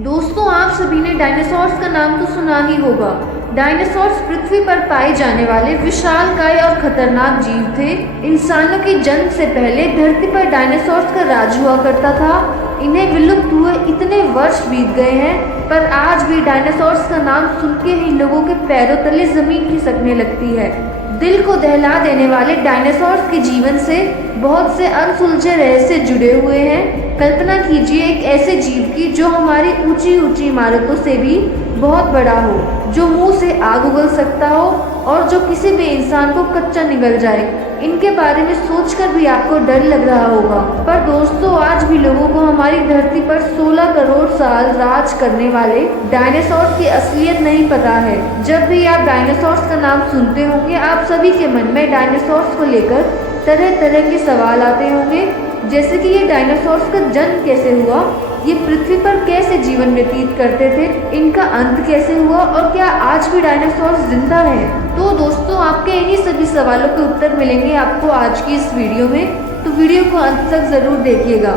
दोस्तों, आप सभी ने डायनासोर्स का नाम तो सुना ही होगा। डायनासोर्स पृथ्वी पर पाए जाने वाले विशालकाय और खतरनाक जीव थे। इंसानों की जन्म से पहले धरती पर डायनासोर्स का राज हुआ करता था। इन्हें विलुप्त हुए इतने वर्ष बीत गए हैं, पर आज भी डायनासोर्स का नाम सुन के ही लोगों के पैरों तले जमीन खिसकने लगती है। दिल को दहला देने वाले डायनासोर्स के जीवन से बहुत से अनसुलझे रहस्य जुड़े हुए हैं। कल्पना कीजिए एक ऐसे जीव की जो हमारी ऊंची ऊंची इमारतों से भी बहुत बड़ा हो, जो मुंह से आग उगल सकता हो और जो किसी भी इंसान को कच्चा निगल जाए। इनके बारे में सोचकर भी आपको डर लग रहा होगा, पर दोस्तों आज भी लोगों को हमारी धरती पर 16 करोड़ साल राज करने वाले डायनासोर्स की असलियत नहीं पता है। जब भी आप डायनासोर्स का नाम सुनते होंगे, आप सभी के मन में डायनासोर्स को लेकर तरह तरह के सवाल आते होंगे, जैसे कि ये डायनासोर्स का जन्म कैसे हुआ, ये पृथ्वी पर कैसे जीवन व्यतीत करते थे, इनका अंत कैसे हुआ और क्या आज भी डायनासोर्स जिंदा है। तो दोस्तों, आपके इन्हीं सभी सवालों के उत्तर मिलेंगे आपको आज की इस वीडियो में, तो वीडियो को अंत तक जरूर देखिएगा।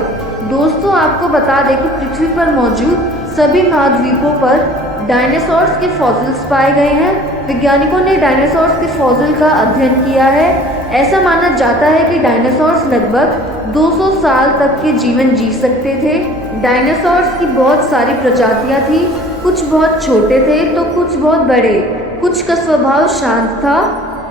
दोस्तों, आपको बता दें कि पृथ्वी पर मौजूद सभी महाद्वीपों पर डायनासोर्स के फॉसिल्स पाए गए हैं। वैज्ञानिकों ने डायनासोर्स के फॉसिल का अध्ययन किया है। ऐसा माना जाता है कि डायनासोर्स लगभग 200 साल तक के जीवन जी सकते थे। डायनासोर्स की बहुत सारी प्रजातियां थी, कुछ बहुत छोटे थे तो कुछ बहुत बड़े, कुछ का स्वभाव शांत था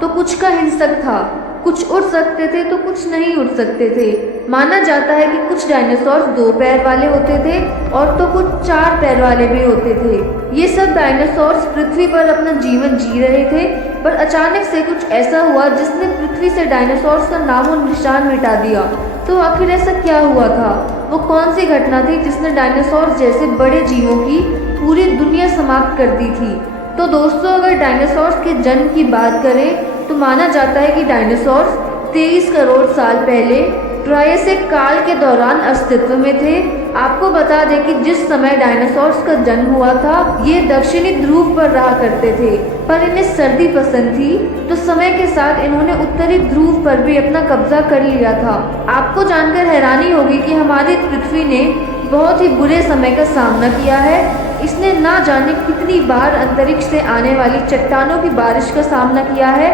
तो कुछ का हिंसक था, कुछ उड़ सकते थे तो कुछ नहीं उड़ सकते थे। माना जाता है कि कुछ डायनासोर 2 पैर वाले होते थे और तो कुछ 4 पैर वाले भी होते थे। ये सब डायनासोर्स पृथ्वी पर अपना जीवन जी रहे थे, पर अचानक से कुछ ऐसा हुआ जिसने पृथ्वी से डायनासोर्स का नाम और निशान मिटा दिया। तो आखिर ऐसा क्या हुआ था? वो कौन सी घटना थी जिसने डायनासोर जैसे बड़े जीवों की पूरी दुनिया समाप्त कर दी थी? तो दोस्तों, अगर डायनासोर्स के जन्म की बात करें तो माना जाता है कि डायनासोर्स 23 करोड़ साल पहले ट्रायसिक काल के दौरान अस्तित्व में थे। आपको बता दें कि जिस समय डायनासोर्स का जन्म हुआ था, ये दक्षिणी ध्रुव पर रहा करते थे, पर इन्हें सर्दी पसंद थी, तो समय के साथ इन्होंने उत्तरी ध्रुव पर भी अपना कब्जा कर लिया था। आपको जानकर हैरानी होगी कि हमारी पृथ्वी ने बहुत ही बुरे समय का सामना किया है। इसने ना जाने कितनी बार अंतरिक्ष से आने वाली चट्टानों की बारिश का सामना किया है।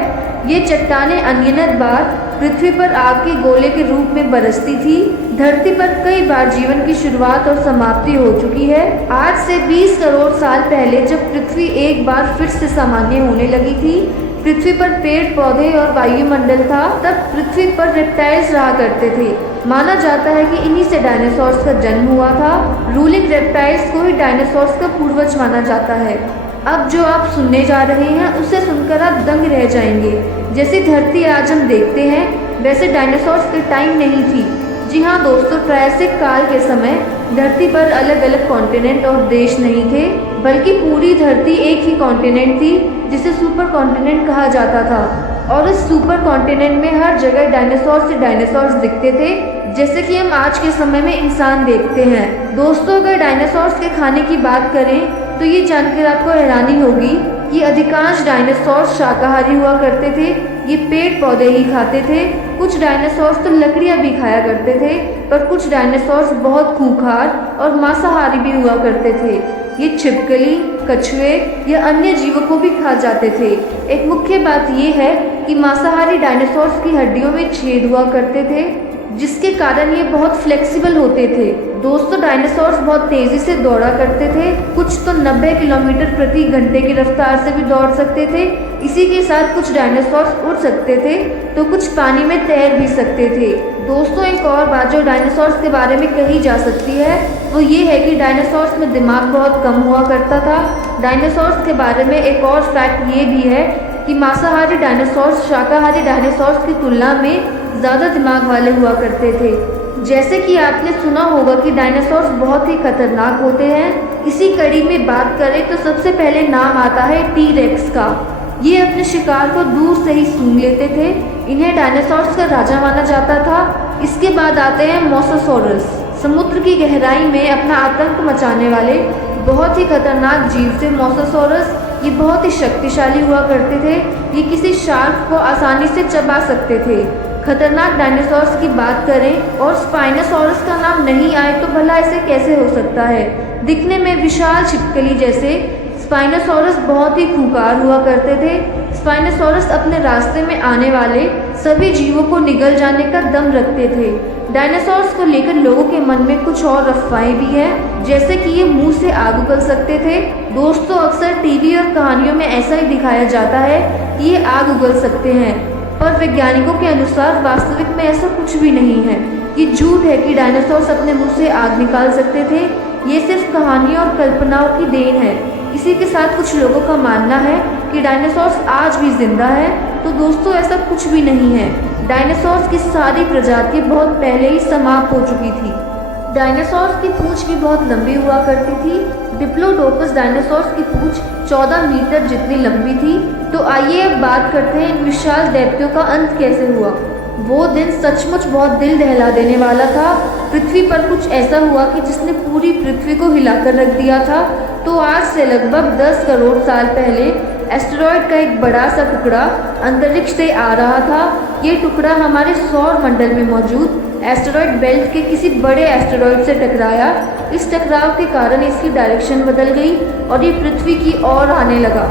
ये चट्टानें अनगिनत बार पृथ्वी पर आग के गोले के रूप में बरसती थी। धरती पर कई बार जीवन की शुरुआत और समाप्ति हो चुकी है। आज से 20 करोड़ साल पहले जब पृथ्वी एक बार फिर से सामान्य होने लगी थी, पृथ्वी पर पेड़ पौधे और वायुमंडल था, तब पृथ्वी पर रेप्टाइल्स रहा करते थे। माना जाता है कि इन्हीं से डायनासोर्स का जन्म हुआ था। रूलिंग रेप्टाइल्स को ही डायनासोर्स का पूर्वज माना जाता है। अब जो आप सुनने जा रहे हैं उसे सुनकर आप दंग रह जाएंगे। जैसी धरती आज हम देखते हैं, वैसे डायनासोर्स के टाइम नहीं थी। जी हाँ दोस्तों, ट्रायसिक काल के समय धरती पर अलग अलग कॉन्टिनेंट और देश नहीं थे, बल्कि पूरी धरती एक ही कॉन्टिनेंट थी, जिसे सुपर कॉन्टिनेंट कहा जाता था। और इस सुपर कॉन्टिनेंट में हर जगह डायनासोर से डायनासोर्स दिखते थे, जैसे कि हम आज के समय में इंसान देखते हैं। दोस्तों, अगर डायनासोर्स के खाने की बात करें तो ये जानकर आपको हैरानी होगी कि अधिकांश डायनासोर्स शाकाहारी हुआ करते थे। ये पेड़ पौधे ही खाते थे। कुछ डायनासोर्स तो लकड़ियां भी खाया करते थे, पर कुछ डायनासोर्स बहुत खूंखार और मांसाहारी भी हुआ करते थे। ये छिपकली, कछुए या अन्य जीवों को भी खा जाते थे। एक मुख्य बात यह है कि मांसाहारी डायनासोर्स की हड्डियों में छेद हुआ करते थे, जिसके कारण ये बहुत फ्लेक्सिबल होते थे। दोस्तों, डायनासोर्स बहुत तेजी से दौड़ा करते थे। कुछ तो 90 किलोमीटर प्रति घंटे की रफ्तार से भी दौड़ सकते थे। इसी के साथ कुछ डायनासोर्स उड़ सकते थे तो कुछ पानी में तैर भी सकते थे। दोस्तों, एक और बात जो डायनासोर्स के बारे में कही जा सकती है वो ये है कि डायनासोर्स में दिमाग बहुत कम हुआ करता था। डायनासोर्स के बारे में एक और फैक्ट ये भी है कि मांसाहारी डायनासोर्स शाकाहारी डायनासोर्स की तुलना में ज़्यादा दिमाग वाले हुआ करते थे। जैसे कि आपने सुना होगा कि डायनासोर्स बहुत ही खतरनाक होते हैं। इसी कड़ी में बात करें तो सबसे पहले नाम आता है टी-रेक्स का। ये अपने शिकार को दूर से ही सूंघ लेते थे। इन्हें डायनासोर्स का राजा माना जाता था। इसके बाद आते हैं मोसासोरस। समुद्र की गहराई में अपना आतंक मचाने वाले बहुत ही खतरनाक जीव थे मोसासोरस। ये बहुत ही शक्तिशाली हुआ करते थे। ये किसी शार्क को आसानी से चबा सकते थे। खतरनाक डायनासोर्स की बात करें और स्पाइनोसॉरस का नाम नहीं आए तो भला ऐसे कैसे हो सकता है। दिखने में विशाल छिपकली जैसे स्पाइनोसॉरस बहुत ही खूंखार हुआ करते थे। स्पाइनोसॉरस अपने रास्ते में आने वाले सभी जीवों को निगल जाने का दम रखते थे। डायनासोर्स को लेकर लोगों के मन में कुछ और अफवाहें भी हैं, जैसे कि ये मुंह से आग उगल सकते थे। दोस्तों, अक्सर टीवी और कहानियों में ऐसा ही दिखाया जाता है कि ये आग उगल सकते हैं, पर वैज्ञानिकों के अनुसार वास्तविक में ऐसा कुछ भी नहीं है। ये झूठ है कि डायनासोर्स अपने मुंह से आग निकाल सकते थे। ये सिर्फ कहानियों और कल्पनाओं की देन है। इसी के साथ कुछ लोगों का मानना है कि डायनासोर्स आज भी जिंदा है, तो दोस्तों ऐसा कुछ भी नहीं है। डायनासोर्स की सारी प्रजाति बहुत पहले ही समाप्त हो चुकी थी। डायनासोर्स की पूंछ भी बहुत लंबी हुआ करती थी। डिप्लोडोकस डायनासोर्स की पूंछ 14 मीटर जितनी लंबी थी। तो आइए अब बात करते हैं इन विशाल दैत्यों का अंत कैसे हुआ। वो दिन सचमुच बहुत दिल दहला देने वाला था। पृथ्वी पर कुछ ऐसा हुआ कि जिसने पूरी पृथ्वी को हिलाकर रख दिया था। तो आज से लगभग 10 करोड़ साल पहले एस्टेरॉयड का एक बड़ा सा टुकड़ा अंतरिक्ष से आ रहा था। ये टुकड़ा हमारे सौर मंडल में मौजूद एस्टेरॉयड बेल्ट के किसी बड़े एस्टेरॉयड से टकराया। इस टकराव के कारण इसकी डायरेक्शन बदल गई और ये पृथ्वी की ओर आने लगा।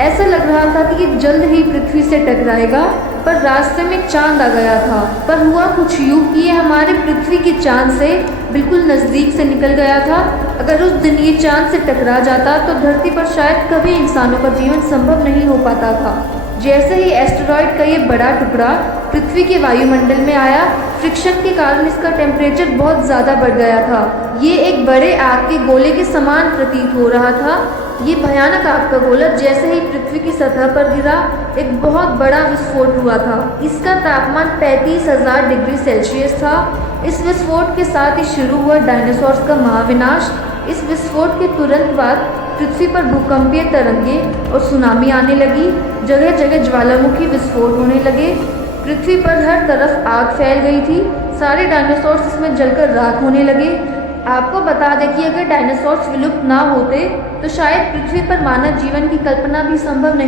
ऐसा लग रहा था कि ये जल्द ही पृथ्वी से टकराएगा, पर रास्ते में चांद आ गया था। पर हुआ कुछ यूं कि ये हमारे पृथ्वी के चांद से बिल्कुल नज़दीक से निकल गया था। अगर उस दिन ये चांद से टकरा जाता तो धरती पर शायद कभी इंसानों का जीवन संभव नहीं हो पाता था। जैसे ही एस्टेरॉयड का ये बड़ा टुकड़ा पृथ्वी के वायुमंडल में आया, फ्रिक्शन के कारण इसका टेम्परेचर बहुत ज़्यादा बढ़ गया था। ये एक बड़े आग के गोले के समान प्रतीत हो रहा था। ये भयानक आग का गोला जैसे ही पृथ्वी की सतह पर गिरा, एक बहुत बड़ा विस्फोट हुआ था। इसका तापमान 35,000 डिग्री सेल्सियस था। इस विस्फोट के साथ ही शुरू हुआ डायनासोर्स का महाविनाश। इस विस्फोट के तुरंत बाद पृथ्वी पर भूकंपीय तरंगें और सुनामी आने लगी। जगह जगह ज्वालामुखी विस्फोट होने लगे। पृथ्वी पर हर तरफ आग फैल गई थी। सारे डायनासोर्स इसमें जलकर राख होने लगे। आपको बता दें कि अगर डायनासोर्स विलुप्त ना होते तो शायद पृथ्वी पर मानव जीवन की कल्पना भी संभव नहीं